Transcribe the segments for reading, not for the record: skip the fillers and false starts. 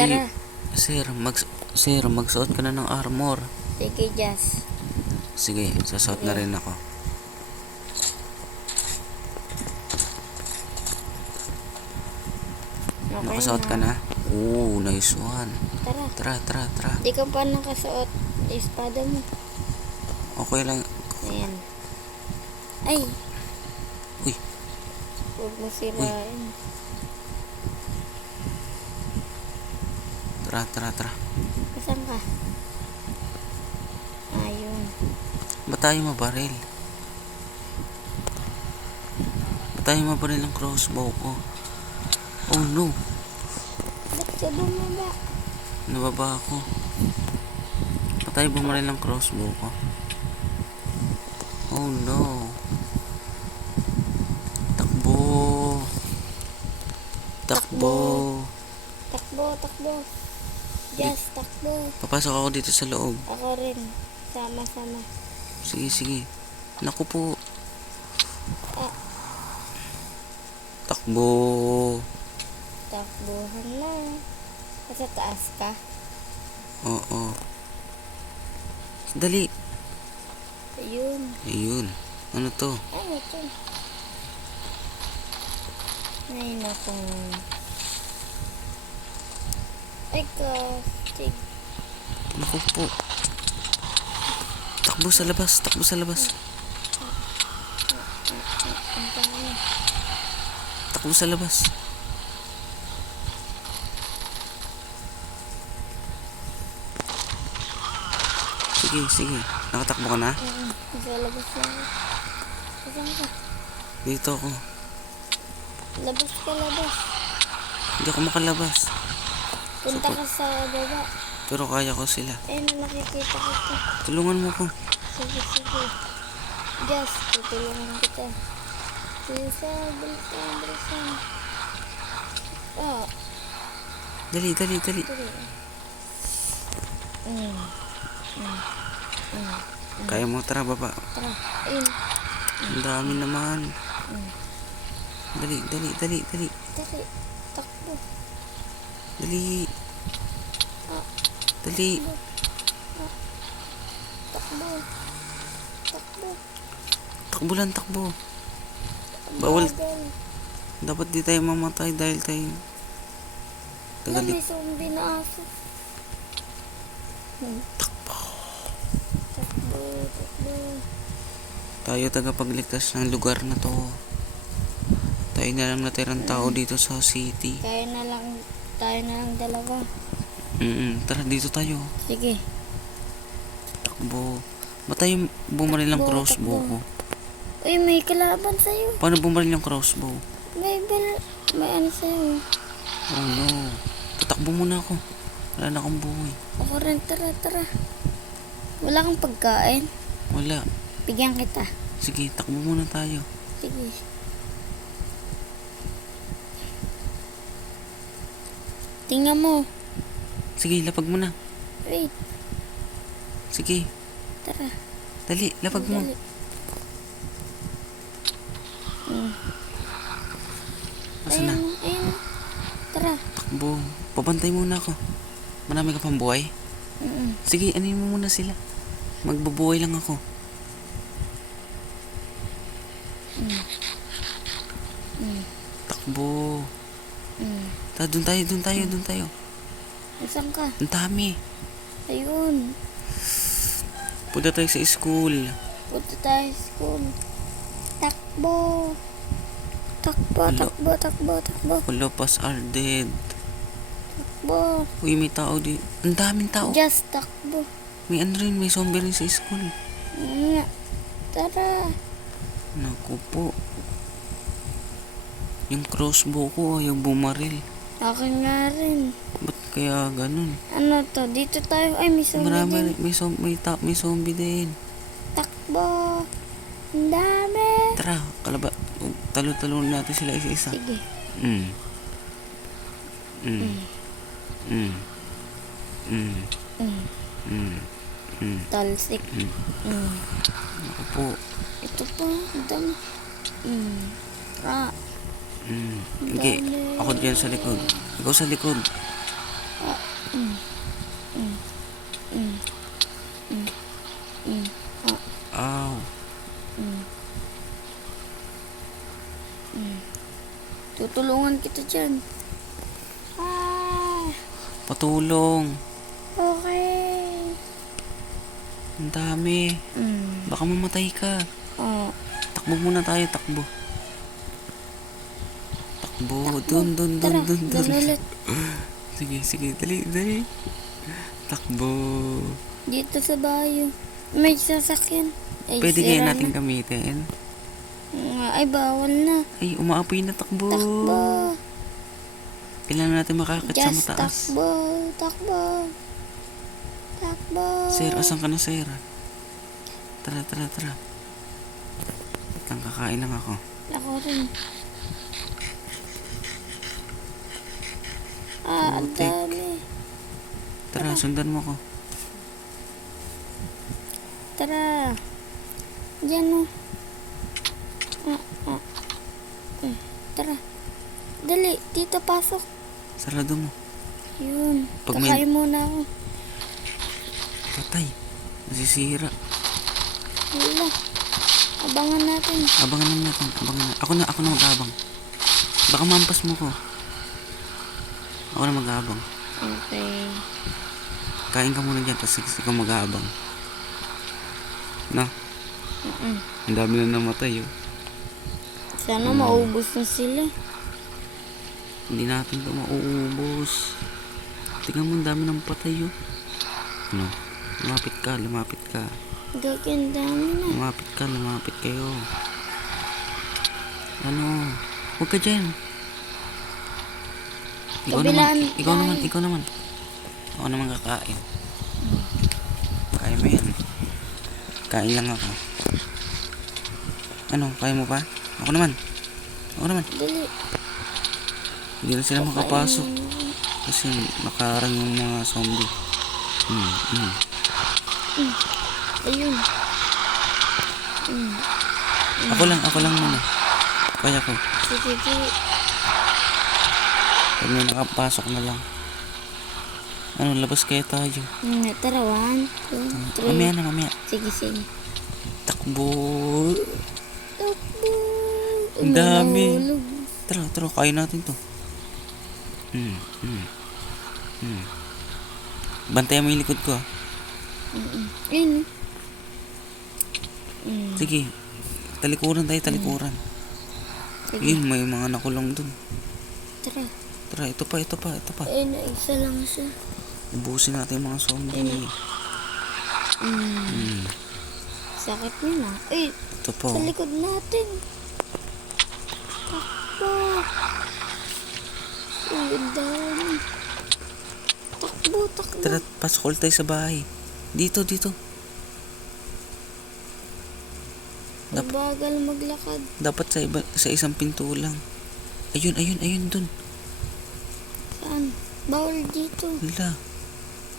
Tara. Sir, magsuot ka na ng armor. Sige, Jazz. Sige, sasuot na rin ako. Okay Nakasuot ka na? Oo, nice one. Tara. Di ka pa nakasuot espada mo. Okay lang. Ayan. Ay. Uy. Huwag mo sirain. Tara. Saan ka? Ayun. Ba't tayo mabaril? Ba't tayo mabaril ng crossbow ko? Oh no. Ba't ka bumaba? Nababa ako. Ba't tayo bumaril ng crossbow ko? Oh no. Takbo. Takbo. Jazz, takbo. Papasok ako dito sa loob. Ako rin. Sama-sama. Sige. Naku po. Ah. Takbo. Takbuhan na. Sa taas ka? Oo. Dali. Ayun. Ano to? Ano to? Ay, naku. Ay, kastig. Naku po. Takbo sa labas. Ang dami. Takbo sa labas. Sige. Nakatakbo ka na? Sa labas lang. Saan ka? Dito ako. Labas. Hindi ako makalabas. Punta ka sa baba. Pero kaya ko sila. Ayun, nakikita ko ito. Tulungan mo ko. Sige. Just, tutulungan kita. Bilisan. Oh, Dali. tuloy. Kaya mo, tara baba. Tara, ayun. Ang dami naman. Dali. Dali, takbo. Dali. Takbo. Bawal. Bagal. Dapat di tayo mamatay dahil tayo May zombie na aso. Takbo. Tayo tagapagligtas ng lugar na to. Tayo na lang natirang tao dito sa city. Tayo na lang dalawa. Tara, dito tayo. Sige. Takbo. Ba't tayo bumaril ng crossbow ko? Uy, may kalaban sa'yo. Paano bumaril ng crossbow? May ano sa'yo. Oh no. Tatakbo muna ako. Wala na akong buhay. Ako rin, tara. Wala kang pagkain? Wala. Bigyan kita. Sige, takbo muna tayo. Sige. Tingnan mo. Sige, lapag mo na. Wait. Sige. Tara. Dali, lapag mo. Dali. Asa na? Ayun. Tara. Takbo. Pabantay muna ako. Marami ka pang buhay? Sige, anin mo muna sila. Magbubuhay lang ako. Takbo. Doon tayo. Saan ka? Ang dami. Ayun. Punta tayo sa school. Punta tayo sa school. Takbo. All of us are dead. Takbo. Uy, may tao di. Ang daming tao. Just takbo. May zombie rin sa school. Tara. Naku po. Yung crossbow ko ayaw bumaril. Akin nga rin. Ba't kaya ganun? Ano to? Dito tayo. Ay, may zombie Marami, din. may zombie din. Takbo. Ang dami. Tara, talo-talo natin sila isa-isa. Sige. Talsik. Naku po. Ito pa. Ang dami. Sige, ako dyan sa likod. Ikaw sa likod. Mm. Mm. Mm. Mm. Mm. Ow. Mm. Mm. Tutulungan kita dyan. Patulong. Okay. Ang dami. Baka mamatay ka. Oh. Takbo muna tayo, takbo. Takbo. Dun. Tara, dun ulit. Sige, dali. Takbo. Dito sa bayo. May sasakyan. Ay, Pwede kaya sira natin na. gamitin? Ay, bawal na. Ay, umaapoy na, takbo. Takbo. Kailangan natin makakit sa Just mataas. takbo. Sir, asan ka na, sir? Tara. Lang kakain lang ako. Ako rin. Ang Putik. dami. Tara, sundan mo ko. Tara. Diyan o. Tara. Dali, dito pasok. Sarado mo. Yun. Pag may- Kakain muna ako. Patay. Nasisira. Wala. Abangan natin. Abangan natin. Ako na mag-abang. Baka mampas mo ko. Ako na mag-abang. Okay. Kain ka muna dyan, tapos ikaw mag-aabang. Na? Ang dami na namatay, oh. Sana maubos na sila. Hindi natin ito mauubos. Tingnan mo, ang dami ng patay, oh. Ano? Lumapit ka. Gaganda dami na. Lumapit kayo. Ano? Huwag ka dyan. Ikaw naman. Ako naman kakain. Kaya mo yan. Kain lang ako. Ano? Kaya mo pa? Ako naman. Dali. Hindi na sila makapasok. Kasi nakarang yung mga zombie. Ayun. Ako lang muna. Kaya ko. Sige. Pag may nakapasok na lang. Ano, labas kaya tayo. Tara, 1, 2, 3. Mamaya. Sige. Takbo. Takbo. Ang dami. Nahulog. Tara, kaya natin to. Bantayan mo yung likod ko, ah. Ayun. Sige. Talikuran tayo. Sige. Yun, may mga nakulong dun. Tara. Ito pa. Ayun, isa lang siya. Ubusin natin yung mga zombie. Sakit niya na. Ay, Ito po. sa likod natin. Takbo. Ang dami. Takbo. Tara, pasok ulit tayo sa bahay. Dito. Mabagal maglakad. Dapat sa isang pinto lang. Ayun dun. Saan? Bawal dito. Wala.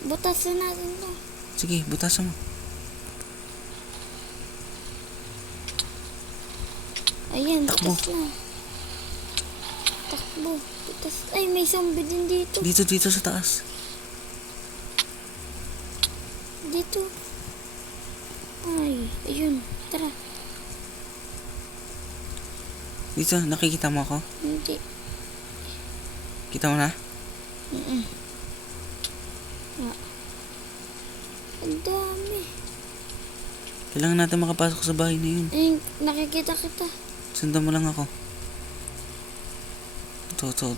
Butasan natin to. Sige, butasan mo. Ayan, Takbo. butas na. Takbo. Butas. Ay, may zombie din dito. Dito sa taas. Dito. Ay, ayun. Tara. Dito, nakikita mo ako? Hindi. Kita mo na? Ang dami. Kailangan natin makapasok sa bahay na yun. Ay, nakikita kita. Sundan mo lang ako.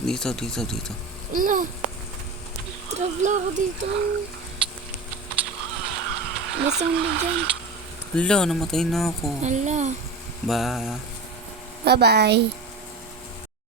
Dito. Wala. Trabla ako dito. May zombie dyan. Hala, namatay na ako. Hala. Ba. Bye-bye.